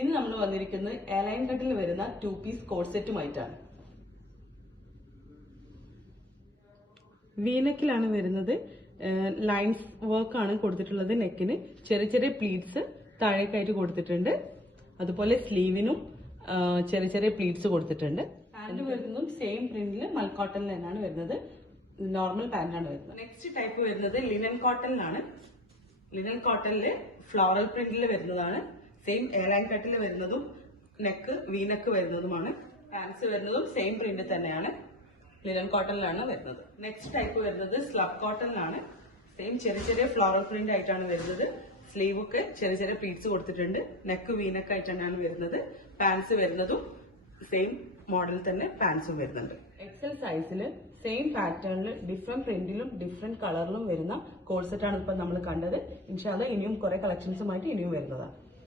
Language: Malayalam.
ഇന്ന് നമ്മൾ വന്നിരിക്കുന്നത് എയർലൈൻ കട്ടിൽ വരുന്ന 2 പീസ് കോഡ് സെറ്റുമായിട്ടാണ്. വീനെക്കിലാണ് വരുന്നത്. ലൈൻസ് വർക്ക് ആണ് കൊടുത്തിട്ടുള്ളത്. നെക്കിന് ചെറിയ ചെറിയ പ്ലീറ്റ്സ് താഴേക്കായിട്ട് കൊടുത്തിട്ടുണ്ട്. അതുപോലെ സ്ലീവിനും ചെറിയ ചെറിയ പ്ലീറ്റ്സ് കൊടുത്തിട്ടുണ്ട്. പാന്റ് വരുന്നതും സെയിം പ്രിന്റിൽ മൽക്കോട്ടണിൽ തന്നെയാണ് വരുന്നത്. നോർമൽ പാന്റാണ് വരുന്നത്. നെക്സ്റ്റ് ടൈപ്പ് വരുന്നത് ലിനൻ കോട്ടണിലാണ്. ലിനൻ കോട്ടണില് ഫ്ലോറൽ പ്രിന്റിൽ വരുന്നതാണ്. സെയിം എയർലൈൻ കട്ടിൽ വരുന്നതും നെക്ക് വീനെക്ക് വരുന്നതുമാണ്. പാൻസ് വരുന്നതും സെയിം പ്രിന്റ് തന്നെയാണ്. ലിനൻ കോട്ടണിലാണ് വരുന്നത്. നെക്സ്റ്റ് ടൈപ്പ് വരുന്നത് സ്ലബ് കോട്ടണിലാണ്. സെയിം ചെറിയ ചെറിയ ഫ്ലോറൽ പ്രിന്റ് ആയിട്ടാണ് വരുന്നത്. സ്ലീവ് ഒക്കെ ചെറിയ ചെറിയ പ്ലീറ്റ്സ് കൊടുത്തിട്ടുണ്ട്. നെക്ക് വീനെക്ക് ആയിട്ടാണ് വരുന്നത്. പാൻസ് വരുന്നതും സെയിം മോഡൽ തന്നെ പാൻസും വരുന്നുണ്ട്. എക്സൽ സൈസില് സെയിം പാറ്റേണിൽ ഡിഫറെന്റ് പ്രിന്റിലും ഡിഫറെന്റ് കളറിലും വരുന്ന കോഡ് സെറ്റാണ് ഇപ്പൊ നമ്മൾ കണ്ടത്. ഇൻഷാ അല്ലാഹ് ഇനിയും കുറെ കളക്ഷൻസുമായിട്ട് ഇനിയും വരുന്നതാണ്.